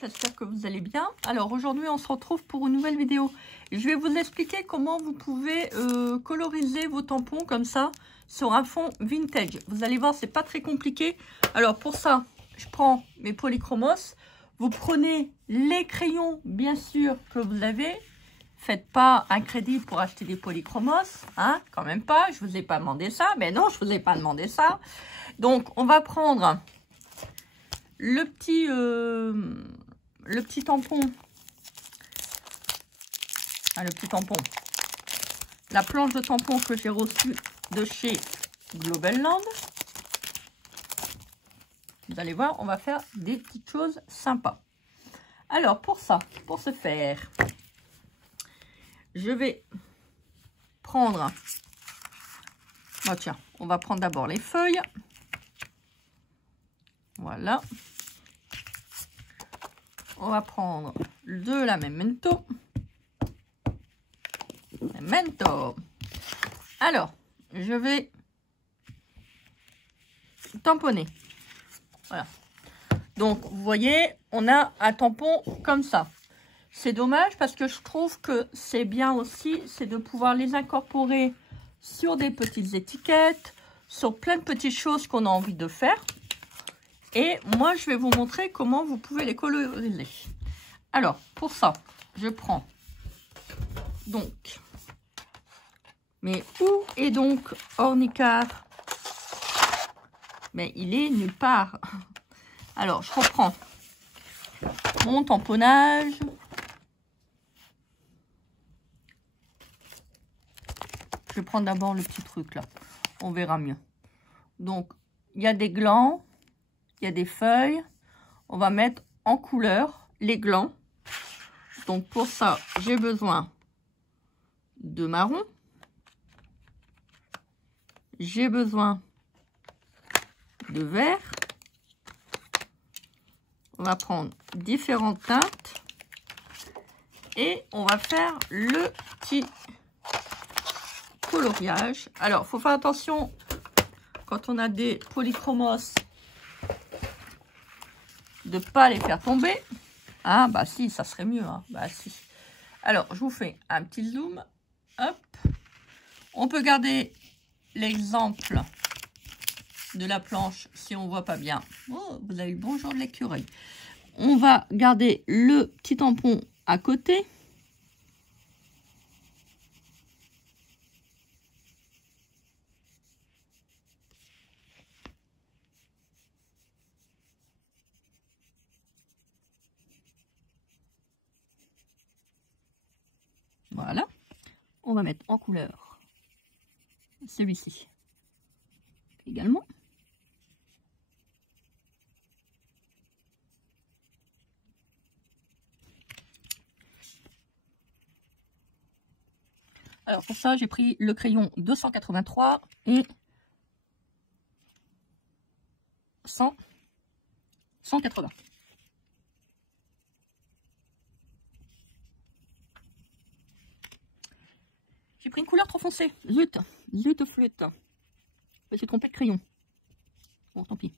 j'espère que vous allez bien. Alors aujourd'hui on se retrouve pour une nouvelle vidéo. Je vais vous expliquer comment vous pouvez coloriser vos tampons comme ça sur un fond vintage. Vous allez voir, c'est pas très compliqué. Alors pour ça, je prends mes polychromos. Vous prenez les crayons bien sûr que vous avez. Faites pas un crédit pour acheter des polychromos, hein, quand même pas. Je vous ai pas demandé ça, mais non, je vous ai pas demandé ça. Donc on va prendre le petit tampon, la planche de tampon que j'ai reçue de chez Global Land. Vous allez voir, on va faire des petites choses sympas. Alors pour ça, pour ce faire, je vais prendre, oh tiens, on va prendre d'abord les feuilles. Voilà. On va prendre de la Memento. Alors, je vais tamponner. Voilà. Donc, vous voyez, on a un tampon comme ça. C'est dommage parce que je trouve que c'est bien aussi, c'est de pouvoir les incorporer sur des petites étiquettes, sur plein de petites choses qu'on a envie de faire. Et moi, je vais vous montrer comment vous pouvez les coloriser. Alors, pour ça, je prends donc... Mais où est donc Ornicar? Mais il est nulle part. Alors, je reprends mon tamponnage. Je vais prendre d'abord le petit truc là. On verra mieux. Donc, il y a des glands. Il y a des feuilles. On va mettre en couleur les glands. Donc pour ça, j'ai besoin de marron. J'ai besoin de vert. On va prendre différentes teintes. Et on va faire le petit coloriage. Alors, il faut faire attention quand on a des polychromos de ne pas les faire tomber. Ah bah si, ça serait mieux, hein. Bah si. Alors je vous fais un petit zoom. Hop. On peut garder l'exemple de la planche si on voit pas bien. Oh, vous avez eu bonjour de l'écureuil. On va garder le petit tampon à côté. Voilà, on va mettre en couleur celui-ci également. Alors pour ça, j'ai pris le crayon 283 et 180. J'ai pris une couleur trop foncée. Zut, zut flûte. Je me suis trompée de crayon. Bon, tant pis.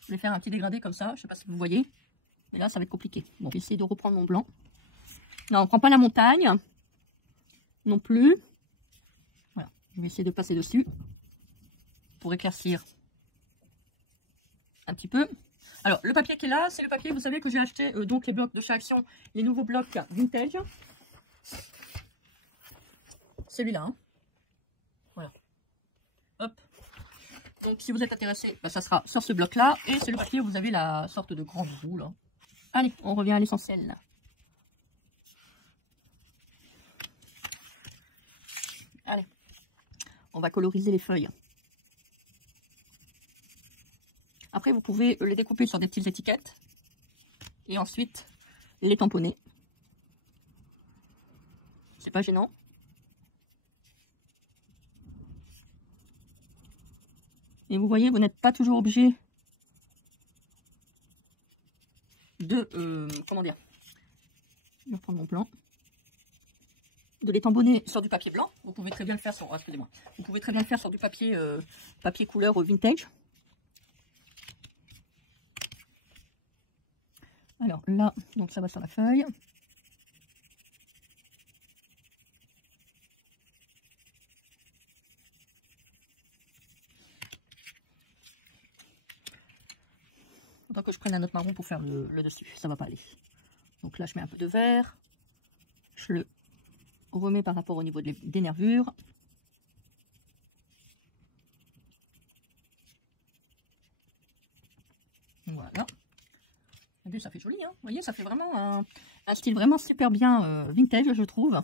Je vais faire un petit dégradé comme ça. Je ne sais pas si vous voyez. Mais là, ça va être compliqué. Bon, je vais essayer de reprendre mon blanc. Non, on ne prend pas la montagne. Non plus. Voilà. Je vais essayer de passer dessus. Pour éclaircir un petit peu. Alors, le papier qui est là, c'est le papier, vous savez, que j'ai acheté. Donc, les blocs de chez Action. Les nouveaux blocs vintage. Celui-là, hein. Voilà. Hop. Donc, si vous êtes intéressé, bah, ça sera sur ce bloc-là. Et c'est le papier où vous avez la sorte de grande roue, là. Allez, on revient à l'essentiel. Allez. On va coloriser les feuilles. Après, vous pouvez les découper sur des petites étiquettes. Et ensuite, les tamponner. C'est pas gênant. Et vous voyez, vous n'êtes pas toujours obligé de, comment dire, je vais reprendre mon plan, de les tamponner sur du papier blanc. Vous pouvez très bien le faire sur, excusez-moi, vous pouvez très bien le faire sur du papier, papier couleur vintage. Alors là, donc ça va sur la feuille. Faudra que je prenne un autre marron pour faire le dessus, ça va pas aller. Donc là je mets un peu de vert, je le remets par rapport au niveau des nervures. Voilà. Et puis ça fait joli, hein. Vous voyez, ça fait vraiment un style vraiment super bien vintage, je trouve.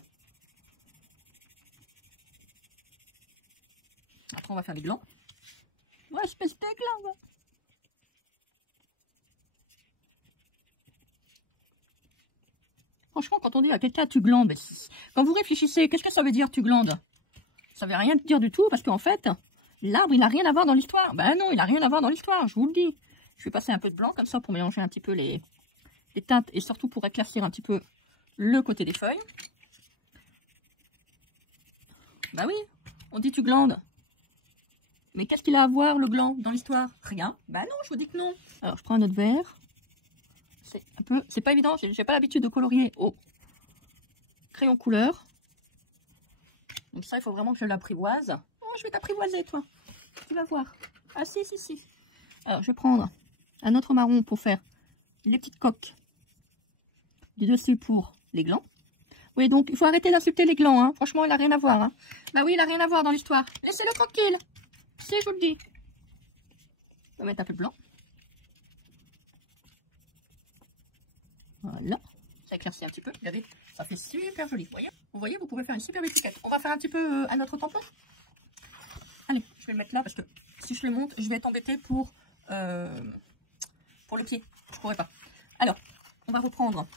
Après on va faire les glands. Ouais, espèce de gland. Franchement, quand on dit à quelqu'un tu glandes, quand vous réfléchissez, qu'est-ce que ça veut dire tu glandes? Ça veut rien dire du tout, parce qu'en fait, l'arbre, il n'a rien à voir dans l'histoire. Ben non, il n'a rien à voir dans l'histoire, je vous le dis. Je vais passer un peu de blanc, comme ça, pour mélanger un petit peu les teintes, et surtout pour éclaircir un petit peu le côté des feuilles. Bah oui, on dit tu glandes. Mais qu'est-ce qu'il a à voir, le gland, dans l'histoire? Rien. Bah non, je vous dis que non. Alors, je prends un autre vert. C'est pas évident, j'ai pas l'habitude de colorier au crayon couleur. Donc ça, il faut vraiment que je l'apprivoise. Oh, je vais t'apprivoiser, toi. Tu vas voir. Ah si, si, si. Alors, je vais prendre un autre marron pour faire les petites coques du dessus pour les glands. Oui, donc, il faut arrêter d'insulter les glands, hein. Franchement, il n'a rien à voir, hein. Bah oui, il n'a rien à voir dans l'histoire. Laissez-le tranquille. Si, je vous le dis. On va mettre un peu de blanc. Voilà. Ça éclaircit un petit peu. Regardez, ça fait super joli. Vous voyez, vous pouvez faire une super étiquette. On va faire un petit peu à notre tampon. Allez, je vais le mettre là parce que si je le monte, je vais être embêtée pour le pied. Je pourrais pas. Alors, on va reprendre.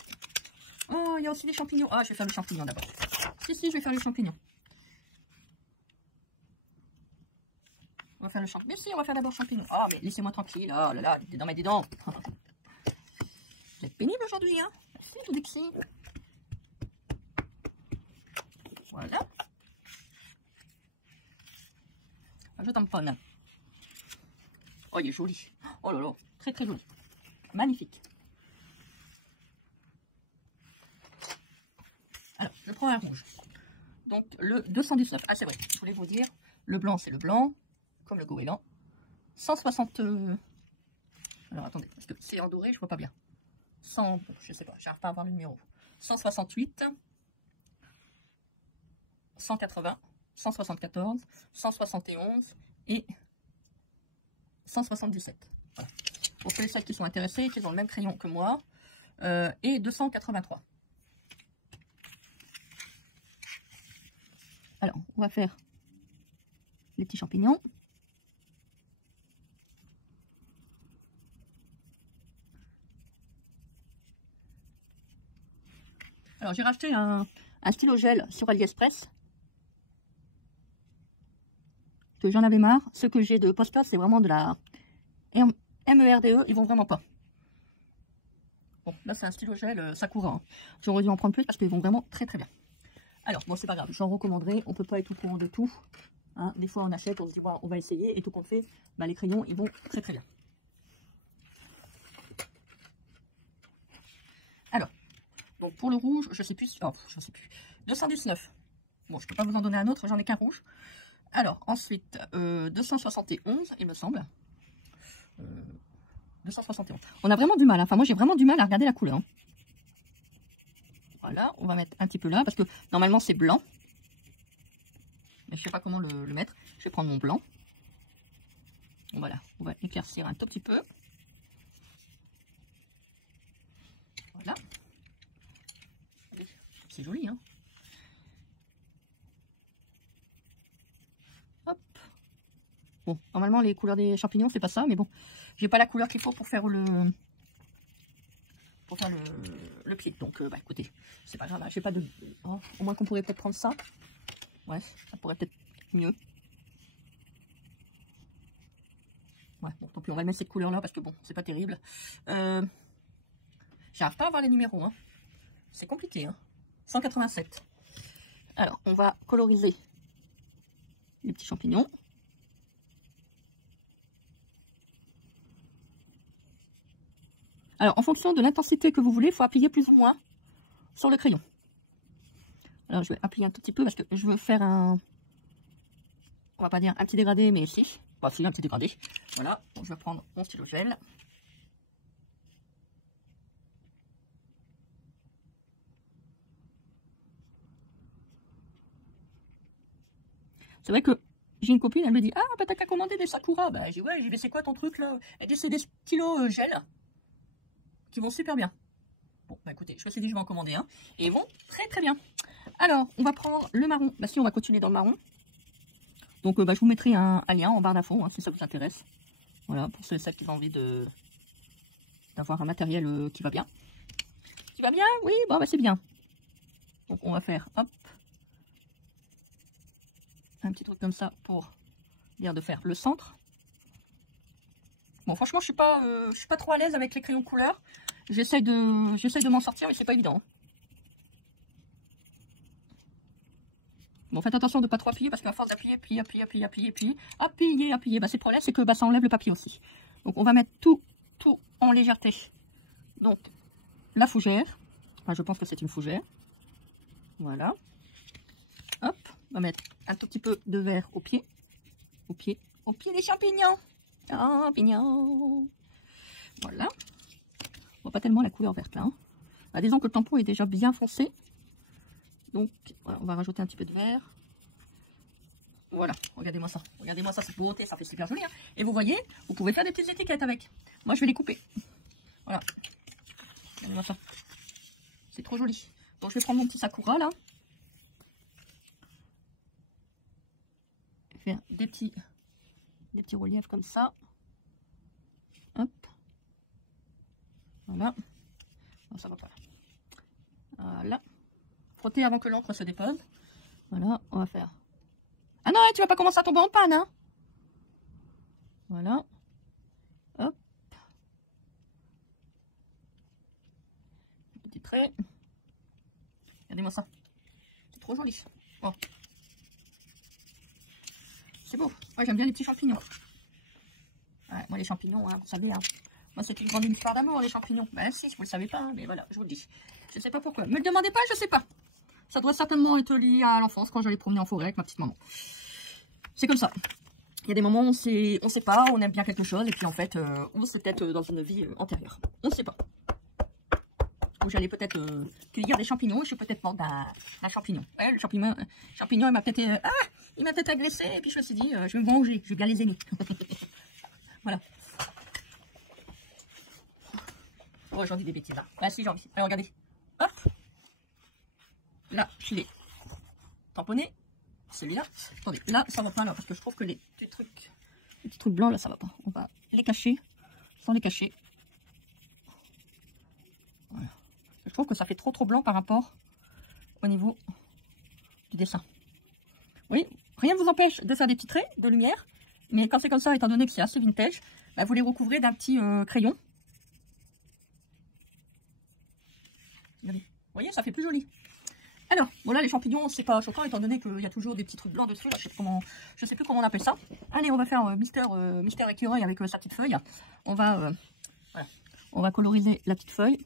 Oh, il y a aussi des champignons. Ah, je vais faire le champignon d'abord. Si, si, je vais faire le champignon. On va faire le champignon. Mais si, on va faire d'abord le champignon. Oh, mais laissez-moi tranquille. Oh là là, des dents, mais des dents. Vous êtes pénible aujourd'hui, hein? Si, je vous dis que si. Voilà. Je tamponne. Oh, il est joli. Oh là là, très très joli. Magnifique. Alors, je prends un rouge. Donc, le 219. Ah, c'est vrai, je voulais vous dire. Le blanc, c'est le blanc, comme le goéland. 160... Alors, attendez, parce que c'est en doré, je vois pas bien. 100, je sais pas, j'arrive pas à avoir le numéro. 168, 180, 174, 171 et 177. Voilà. Pour celles qui sont intéressées, qui ont le même crayon que moi, et 283. Alors, on va faire les petits champignons. Alors, j'ai racheté un stylo gel sur AliExpress. Que j'en avais marre. Ce que j'ai de post-it, c'est vraiment de la MERDE. Ils vont vraiment pas. Bon, là, c'est un stylo gel Sakura. Hein. J'aurais dû en prendre plus parce qu'ils vont vraiment très très bien. Alors, bon, c'est pas grave. J'en recommanderai. On peut pas être au courant de tout. Hein. Des fois, on achète, on se dit, ouais, on va essayer. Et tout qu'on fait, bah, les crayons, ils vont très très bien. Alors. Donc pour le rouge, je sais plus. Oh, je sais plus. 219. Bon, je peux pas vous en donner un autre, j'en ai qu'un rouge. Alors, ensuite, 271, il me semble. 271. On a vraiment du mal. Hein. Enfin, moi, j'ai vraiment du mal à regarder la couleur. Hein. Voilà, on va mettre un petit peu là, parce que normalement, c'est blanc. Mais je sais pas comment le mettre. Je vais prendre mon blanc. Voilà, on va éclaircir un tout petit peu. Voilà. C'est joli, hein. Hop. Bon, normalement, les couleurs des champignons, c'est pas ça, mais bon. J'ai pas la couleur qu'il faut pour faire le pied. Donc, bah, écoutez, c'est pas grave. J'ai pas de... Oh, au moins qu'on pourrait peut-être prendre ça. Ouais, ça pourrait peut-être mieux. Ouais, bon, tant pis, on va mettre cette couleur-là, parce que bon, c'est pas terrible. J'arrive pas à avoir les numéros, hein. C'est compliqué, hein. 187. Alors, on va coloriser les petits champignons. Alors, en fonction de l'intensité que vous voulez, il faut appuyer plus ou moins sur le crayon. Alors, je vais appuyer un tout petit peu parce que je veux faire un... On va pas dire un petit dégradé, mais si. Bon, c'est un petit dégradé. Voilà, donc je vais prendre mon stylo gel. C'est vrai que j'ai une copine, elle me dit, ah, bah t'as qu'à commander des Sakura. Bah, j'ai dit, ouais, j'ai dit, c'est quoi ton truc là? Elle dit, c'est des stylos gel qui vont super bien. Bon, bah écoutez, je me suis dit, je vais en commander un. Et ils vont très très bien. Alors, on va prendre le marron. Bah si, on va continuer dans le marron. Donc, bah, je vous mettrai un lien en barre d'infos, hein, si ça vous intéresse. Voilà, pour ceux et celles qui ont envie d'avoir un matériel qui va bien. Qui va bien? Oui, bon, bah c'est bien. Donc, on va faire, hop, un petit truc comme ça pour dire de faire le centre. Bon, franchement, je suis pas trop à l'aise avec les crayons couleur. J'essaie de m'en sortir, mais c'est pas évident. Bon, faites attention de ne pas trop appuyer, parce qu'à force d'appuyer, appuyer, bah, c'est le problème, c'est que bah, ça enlève le papier aussi. Donc, on va mettre tout en légèreté. Donc, la fougère. Enfin, je pense que c'est une fougère. Voilà. Hop, on va mettre un tout petit peu de vert au pied. Au pied des champignons. Champignons. Voilà. On voit pas tellement la couleur verte là. Hein. Bah, disons que le tampon est déjà bien foncé. Donc, voilà, on va rajouter un petit peu de vert. Voilà, regardez-moi ça. Regardez-moi ça, cette beauté, ça fait super joli. Hein. Et vous voyez, vous pouvez faire des petites étiquettes avec. Moi, je vais les couper. Voilà. Regardez-moi ça. C'est trop joli. Donc, je vais prendre mon petit Sakura, là. Faire des petits reliefs comme ça. Hop. Voilà. Non, ça va pas. Voilà. Frotter avant que l'encre se dépose. Voilà, on va faire. Ah non, tu vas pas commencer à tomber en panne, hein. Voilà. Hop. Petit trait. Regardez-moi ça. C'est trop joli. Bon. C'est beau. Ouais, j'aime bien les petits champignons. Ouais, moi, les champignons, hein, vous savez, hein. Moi, c'est une grande histoire d'amour, les champignons. Ben si, vous le savez pas, mais voilà, je vous le dis. Je sais pas pourquoi. Me le demandez pas, je sais pas. Ça doit certainement être lié à l'enfance, quand j'allais promener en forêt avec ma petite maman. C'est comme ça. Il y a des moments où on sait pas, on aime bien quelque chose, et puis en fait, on s'est peut-être dans une vie antérieure. On ne sait pas. Où j'allais peut-être cueillir des champignons, et je suis peut-être morte d'un champignon. Ouais, le champignon il m'a peut-être agressé, et puis je me suis dit, je vais me venger, je vais bien les aimer. Voilà. Oh, j'en dis des bêtises là. Ah si, j'ai envie. Alors, regardez. Hop. Là, je l'ai tamponné. Celui-là. Attendez, là, ça va pas là, parce que je trouve que les petits trucs blancs, là, ça va pas. On va les cacher, sans les cacher. Voilà. Je trouve que ça fait trop blanc par rapport au niveau du dessin. Oui, rien ne vous empêche de faire des petits traits de lumière, mais quand c'est comme ça, étant donné que c'est assez vintage, bah, vous les recouvrez d'un petit crayon. Regardez. Vous voyez, ça fait plus joli. Alors, bon là, les champignons, c'est pas choquant, étant donné qu'il y a toujours des petits trucs blancs dessus. Là, je sais plus comment on appelle ça. Allez, on va faire Mystère Écureuil avec sa petite feuille. On va, voilà. On va coloriser la petite feuille.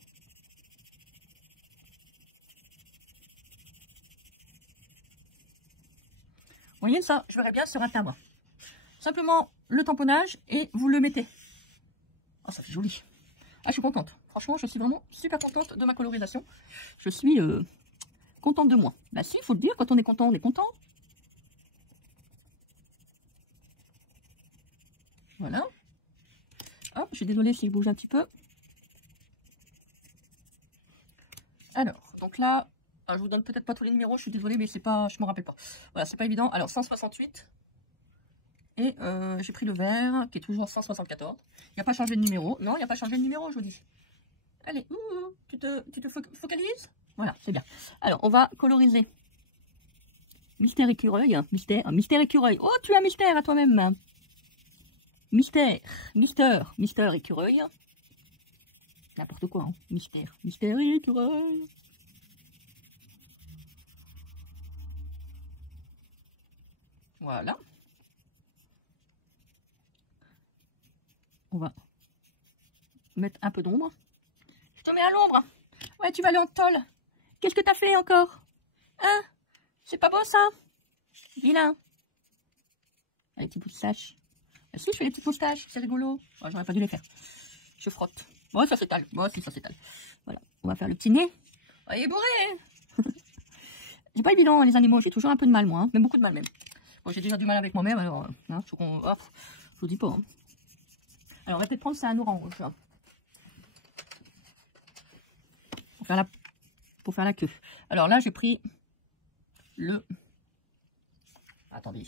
Vous voyez ça, je verrais bien sur un timbre. Simplement le tamponnage et vous le mettez. Oh, ça fait joli. Ah, je suis contente. Franchement, je suis vraiment super contente de ma colorisation. Je suis contente de moi. Bah si, il faut le dire, quand on est content, on est content. Voilà. Hop, je suis désolée s'il bouge un petit peu. Alors, donc là, je vous donne peut-être pas tous les numéros, je suis désolée, mais c'est pas, je me rappelle pas. Voilà, c'est pas évident. Alors, 168. Et j'ai pris le vert, qui est toujours 174. Il n'y a pas changé de numéro. Non, il n'y a pas changé de numéro, je vous dis. Allez, tu te focalises? Voilà, c'est bien. Alors, on va coloriser. Mystère Écureuil. Mystère Écureuil. Oh, tu as mystère à toi-même. Mystère Écureuil. N'importe quoi, hein. Mystère Écureuil. Voilà. On va mettre un peu d'ombre. te mets à l'ombre. Ouais, tu vas aller en tôle. Qu'est-ce que t'as fait encore? Hein? C'est pas beau ça? Vilain. Les petits moustaches. Ah, si, je fais les petites moustaches, c'est rigolo. Oh, j'aurais pas dû les faire. Je frotte. Bon, ça s'étale. Bon, si, ça s'étale. Voilà, on va faire le petit nez. Oh, il est bourré. J'ai pas évident, les animaux, j'ai toujours un peu de mal, moi. Hein. Même beaucoup de mal, même. Bon, j'ai déjà du mal avec moi-même, alors, hein, faut qu'on... Oh, je vous dis pas. Hein. Alors, on va peut-être prendre ça un orange. Pour faire la queue. Alors là, j'ai pris le... Attendez.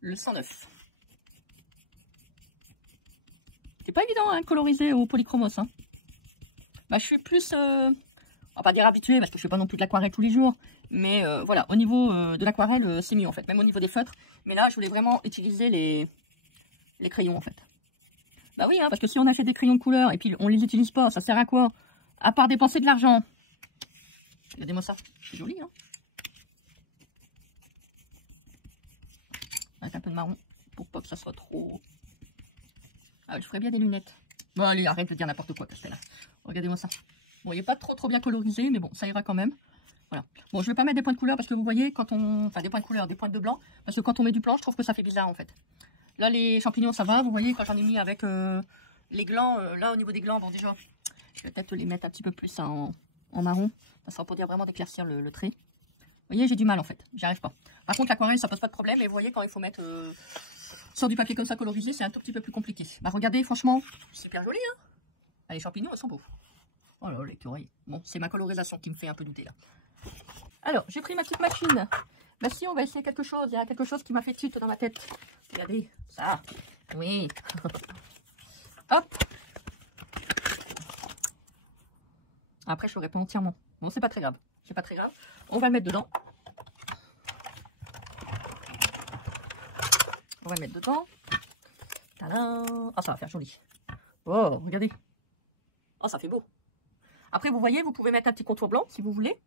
Le 109. C'est pas évident, hein, coloriser au polychromos. Hein. Bah, je suis plus... on va pas dire habituée, parce que je fais pas non plus de l'aquarelle tous les jours. Mais voilà, au niveau de l'aquarelle, c'est mieux, en fait. Même au niveau des feutres. Mais là, je voulais vraiment utiliser les crayons, en fait. Bah oui, hein, parce que si on achète des crayons de couleur et puis on les utilise pas, ça sert à quoi? À part dépenser de l'argent. Regardez-moi ça, c'est joli, hein. Avec un peu de marron, pour pas que ça soit trop... Ah, je ferais bien des lunettes. Bon, allez, arrête de dire n'importe quoi, Castella. Regardez-moi ça. Bon, il n'est pas trop bien colorisé, mais bon, ça ira quand même. Voilà. Bon, je vais pas mettre des points de couleur parce que vous voyez, quand on... Enfin, des points de couleur, des points de blanc. Parce que quand on met du blanc, je trouve que ça fait bizarre, en fait. Là, les champignons, ça va. Vous voyez, quand j'en ai mis avec les glands, là, au niveau des glands, bon, déjà, je vais peut-être les mettre un petit peu plus en marron. Ça sera pour dire vraiment d'éclaircir le trait. Vous voyez, j'ai du mal, en fait. J'y arrive pas. Par contre, l'aquarelle, ça pose pas de problème. Et vous voyez, quand il faut mettre sur du papier comme ça colorisé, c'est un tout petit peu plus compliqué. Bah, regardez, franchement, c'est super joli, hein. Ah, les champignons, ils sont beaux. Oh là, l'écureuil. Bon, c'est ma colorisation qui me fait un peu douter, là. Alors, j'ai pris ma petite machine. Bah si, on va essayer quelque chose. Il y a quelque chose qui m'a fait tilt dans ma tête. Regardez, ça. Oui. Hop. Après, je ferai pas entièrement. Bon, c'est pas très grave. C'est pas très grave. On va le mettre dedans. On va le mettre dedans. Tadam. Ah, ça va faire joli. Oh, regardez. Oh, ça fait beau. Après, vous voyez, vous pouvez mettre un petit contour blanc si vous voulez.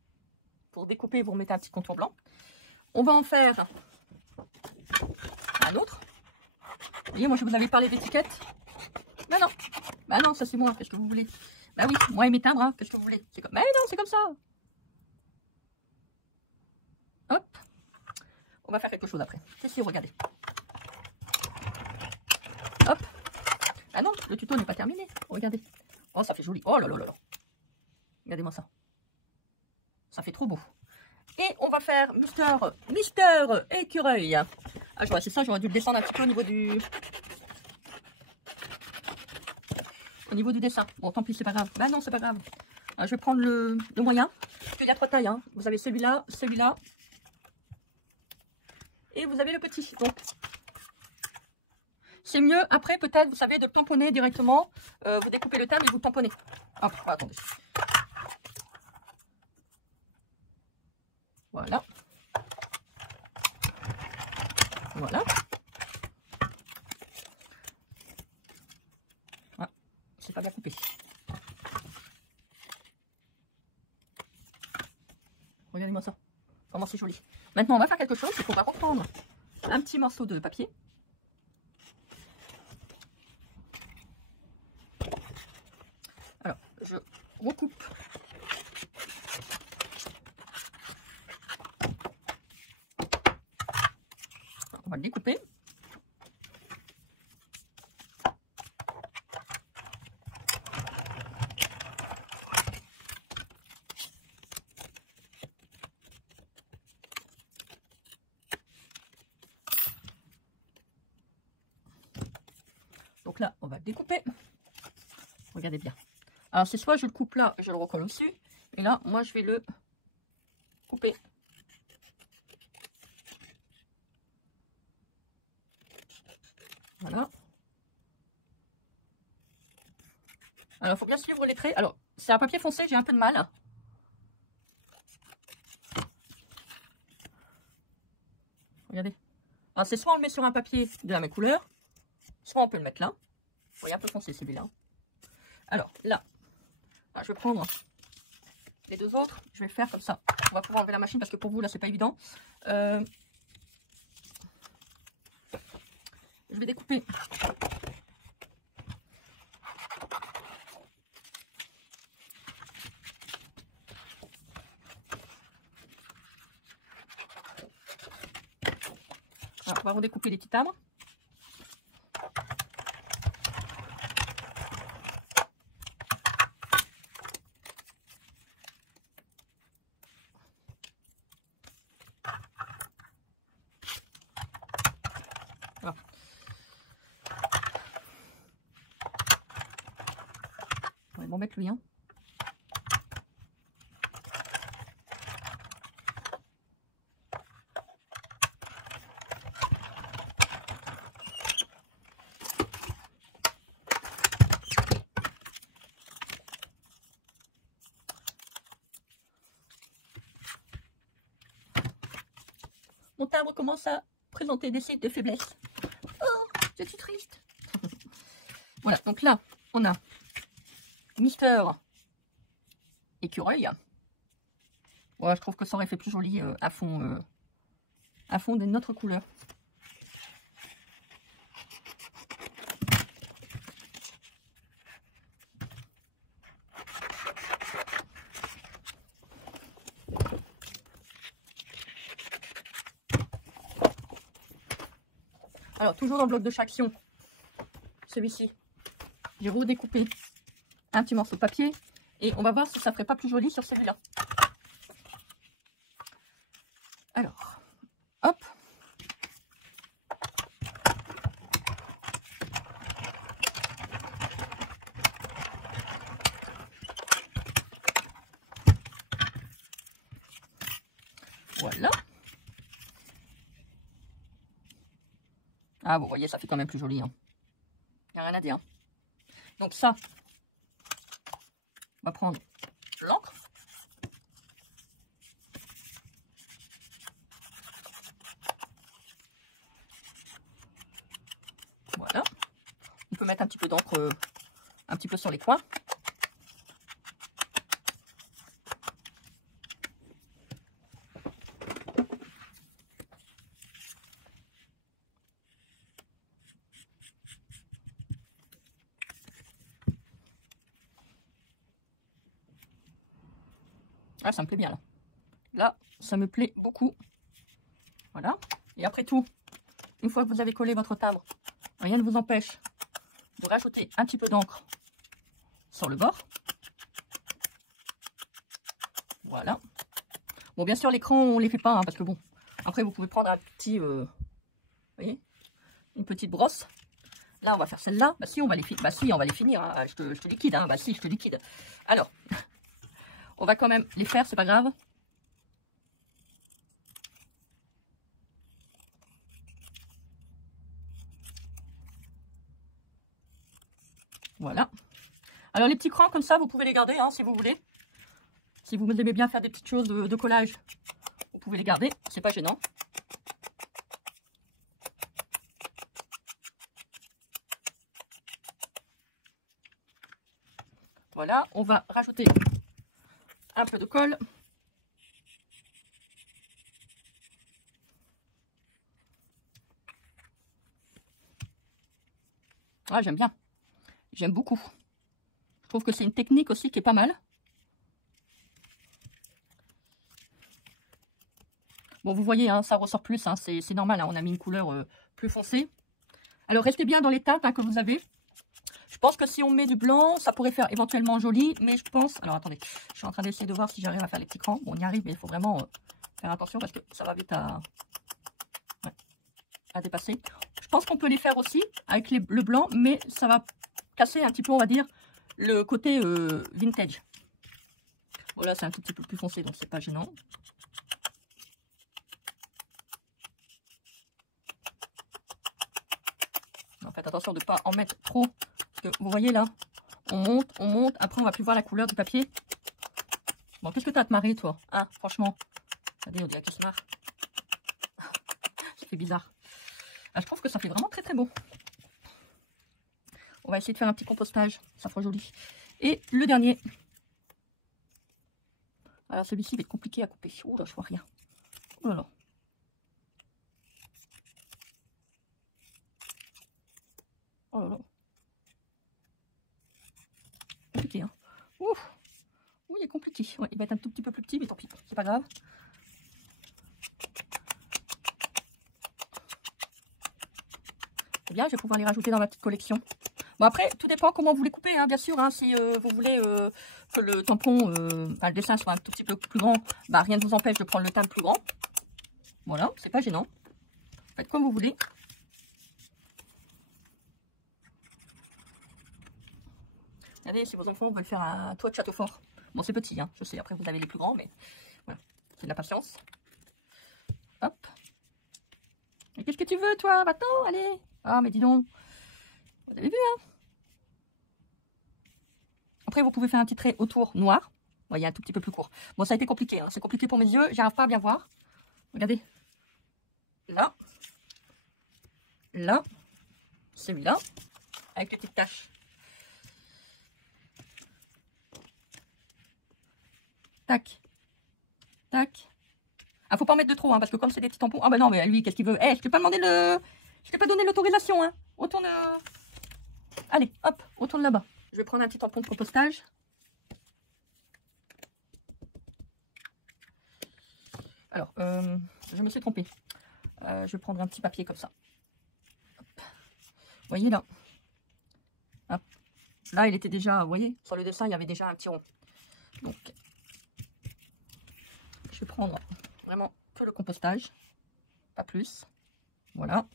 Pour découper, vous remettez un petit contour blanc. On va en faire un autre. Vous voyez, moi, je vous avais parlé d'étiquette. Bah non. Bah non, ça c'est moi. Qu'est-ce que vous voulez? Bah oui, moi et mes timbres, hein. Qu'est-ce que vous voulez? C'est comme... Mais non, c'est comme ça. Hop. On va faire quelque chose après. C'est sûr, regardez. Hop. Ah non, le tuto n'est pas terminé. Regardez. Oh, ça fait joli. Oh là là là là. Regardez-moi ça. Ça fait trop beau. Et on va faire Mister Écureuil. Ah, c'est ça, j'aurais dû le descendre un petit peu au niveau du... Au niveau du dessin. Bon, tant pis, c'est pas grave. Bah non, c'est pas grave. Je vais prendre le moyen. Parce qu'il y a 3 tailles. Hein. Vous avez celui-là, celui-là. Et vous avez le petit. Donc, c'est mieux. Après, peut-être, vous savez, de le tamponner directement. Vous découpez le timbre et vous tamponnez. Hop, attendez. Voilà. Voilà. Ah, c'est pas bien coupé. Regardez-moi ça. Comment c'est joli. Maintenant, on va faire quelque chose. C'est qu'on va reprendre un petit morceau de papier. Alors, je recoupe. On va le découper. Donc là, on va le découper. Regardez bien. Alors, c'est soit je le coupe là et je le recolle dessus. Et là, moi, je vais le couper. Voilà. Alors, il faut bien suivre les traits. Alors, c'est un papier foncé, j'ai un peu de mal. Regardez. Alors, c'est soit on le met sur un papier de la même couleur, soit on peut le mettre là. Vous voyez, un peu foncé celui-là. Alors, là, je vais prendre les 2 autres. Je vais le faire comme ça. On va pouvoir enlever la machine parce que pour vous, là, c'est pas évident. Je vais découper. Alors, on va redécouper les petits timbre. Voilà. On va m'en mettre lui, hein. Mon timbre commence à présenter des signes de faiblesse. Oh, je suis triste. Voilà, donc là, on a Mister Écureuil. Ouais, je trouve que ça aurait fait plus joli à fond d'une autre couleur. Alors, toujours dans le bloc de traction, celui-ci, j'ai redécoupé un petit morceau de papier et on va voir si ça ferait pas plus joli sur celui-là. Alors, hop. Voilà. Ah, vous voyez, ça fait quand même plus joli. Hein. Il n'y a rien à dire. Donc ça, on va prendre l'encre. Voilà. On peut mettre un petit peu d'encre un petit peu sur les coins. Ah, ça me plaît bien là. Là, ça me plaît beaucoup. Voilà. Et après tout, une fois que vous avez collé votre timbre, rien ne vous empêche de rajouter un petit peu d'encre sur le bord. Voilà. Bon, bien sûr, l'écran, on ne les fait pas, hein, parce que bon, après, vous pouvez prendre un petit, vous voyez, une petite brosse. Là, on va faire celle-là. Bah si, on va les finir. Bah si, on va les finir. Hein. Je te liquide. Hein. Bah si, je te liquide. Alors, on va quand même les faire, c'est pas grave. Voilà. Alors, les petits crans comme ça, vous pouvez les garder, hein, si vous voulez. Si vous aimez bien faire des petites choses de collage, vous pouvez les garder. C'est pas gênant. Voilà, on va rajouter un peu de colle. Ah, j'aime bien. J'aime beaucoup. Je trouve que c'est une technique aussi qui est pas mal. Bon, vous voyez, hein, ça ressort plus. Hein, c'est normal, hein, on a mis une couleur plus foncée. Alors, restez bien dans les teintes hein, que vous avez. Je pense que si on met du blanc, ça pourrait faire éventuellement joli. Mais je pense... Alors, attendez. Je suis en train d'essayer de voir si j'arrive à faire les petits crans. Bon, on y arrive, mais il faut vraiment faire attention parce que ça va vite à dépasser. Je pense qu'on peut les faire aussi avec le blanc, mais ça va casser un petit peu, on va dire, le côté vintage. Voilà, c'est un tout petit peu plus foncé, donc c'est pas gênant. En fait, attention de ne pas en mettre trop. Parce que vous voyez là, on monte. Après, on va plus voir la couleur du papier. Bon, qu'est-ce que tu as à te marrer, toi? Hein, franchement. Regardez, on dirait qu'il se marre. Ça fait bizarre. Ah, je trouve que ça fait vraiment très très beau. On va essayer de faire un petit compostage. Ça fera joli. Et le dernier. Alors, celui-ci va être compliqué à couper. Oh là, je vois rien. Oh là là. Oh là là. Compliqué, hein. Ouf. Oui, il est compliqué. Ouais, il va être un tout petit peu plus petit, mais tant pis. C'est pas grave. C'est bien, je vais pouvoir les rajouter dans ma petite collection. Bon, après, tout dépend comment vous les coupez, hein, bien sûr. Hein, si vous voulez que le tampon, le dessin soit un tout petit peu plus grand, bah, rien ne vous empêche de prendre le teint plus grand. Voilà, c'est pas gênant. Faites comme vous voulez. Regardez, si vos enfants veulent faire un toit de château fort. Bon, c'est petit, hein, je sais, après vous avez les plus grands, mais voilà, c'est de la patience. Hop. Et qu'est-ce que tu veux, toi? Maintenant, allez. Ah, mais dis donc. Vous avez vu, hein? Après, vous pouvez faire un petit trait autour noir. Vous voyez, un tout petit peu plus court. Bon, ça a été compliqué, hein. C'est compliqué pour mes yeux. J'arrive pas à bien voir. Regardez. Là. Là. Celui-là. Avec les petites taches. Tac. Tac. Ah, faut pas en mettre de trop, hein, parce que comme c'est des petits tampons... Ah, bah non, mais lui, qu'est-ce qu'il veut? Eh, je t'ai pas demandé le... Je t'ai pas donné l'autorisation, hein. Retourne... Allez, hop, retourne là-bas. Je vais prendre un petit tampon de compostage. Alors, je me suis trompée. Je vais prendre un petit papier comme ça. Hop. Vous voyez, là. Hop. Là, il était déjà... Vous voyez, sur le dessin, il y avait déjà un petit rond. Donc... Je vais prendre vraiment que le compostage, pas plus. Voilà.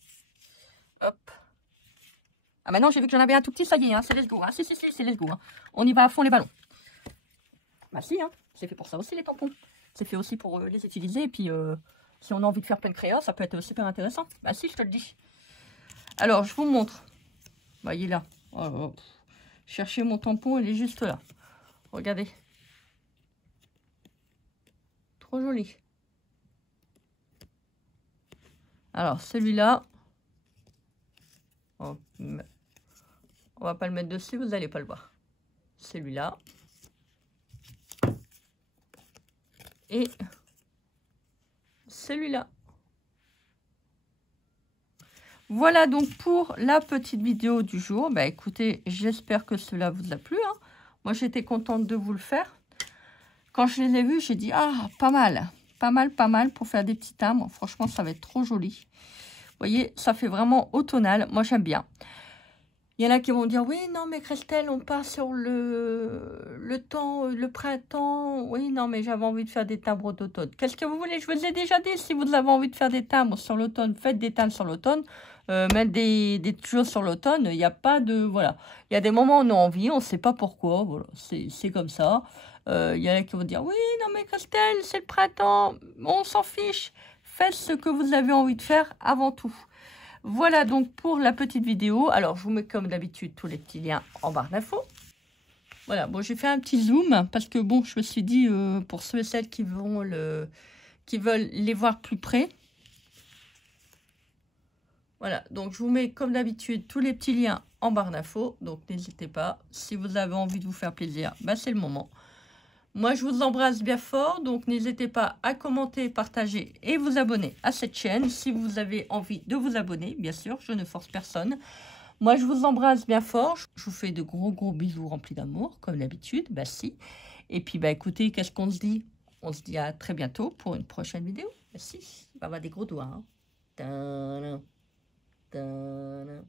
Hop. Ah, maintenant j'ai vu que j'en avais un tout petit, ça y est, hein, c'est let's go. Hein. Si, c'est let's go. Hein. On y va à fond les ballons. Bah si, hein, c'est fait pour ça aussi les tampons. C'est fait aussi pour les utiliser. Et puis si on a envie de faire plein de créas, ça peut être super intéressant. Bah si, je te le dis. Alors, je vous montre. Voyez là. Oh. Cherchez mon tampon, il est juste là. Regardez. Trop joli. Alors, celui-là, on va pas le mettre dessus, vous n'allez pas le voir. Celui-là. Et celui-là. Voilà donc pour la petite vidéo du jour. Bah écoutez, j'espère que cela vous a plu. Hein. Moi, j'étais contente de vous le faire. Quand je les ai vus, j'ai dit, ah, pas mal. Pas mal pour faire des petits timbres. Franchement, ça va être trop joli. Vous voyez, ça fait vraiment automnal. Moi, j'aime bien. Il y en a qui vont dire, oui, non, mais Christelle, on part sur le temps, le printemps. Oui, non, mais j'avais envie de faire des timbres d'automne. Qu'est-ce que vous voulez? Je vous ai déjà dit, si vous avez envie de faire des timbres sur l'automne, faites des timbres sur l'automne. Mettre des choses sur l'automne, il n'y a pas de... Voilà. Il y a des moments où on a envie, on ne sait pas pourquoi. Voilà, c'est comme ça. Il y en a qui vont dire, oui, non, mais Christelle, c'est le printemps. On s'en fiche. Faites ce que vous avez envie de faire avant tout. Voilà donc pour la petite vidéo. Alors, je vous mets comme d'habitude tous les petits liens en barre d'infos. Voilà, bon, j'ai fait un petit zoom parce que, bon, je me suis dit, pour ceux et celles qui veulent les voir plus près. Voilà, donc je vous mets comme d'habitude tous les petits liens en barre d'infos. Donc, n'hésitez pas. Si vous avez envie de vous faire plaisir, bah, c'est le moment. Moi, je vous embrasse bien fort, donc n'hésitez pas à commenter, partager et vous abonner à cette chaîne. Si vous avez envie de vous abonner, bien sûr, je ne force personne. Moi, je vous embrasse bien fort. Je vous fais de gros bisous remplis d'amour, comme d'habitude. Bah si. Et puis, bah écoutez, qu'est-ce qu'on se dit? On se dit à très bientôt pour une prochaine vidéo. Bah si, on va avoir des gros doigts. Hein. Tadam. Tadam.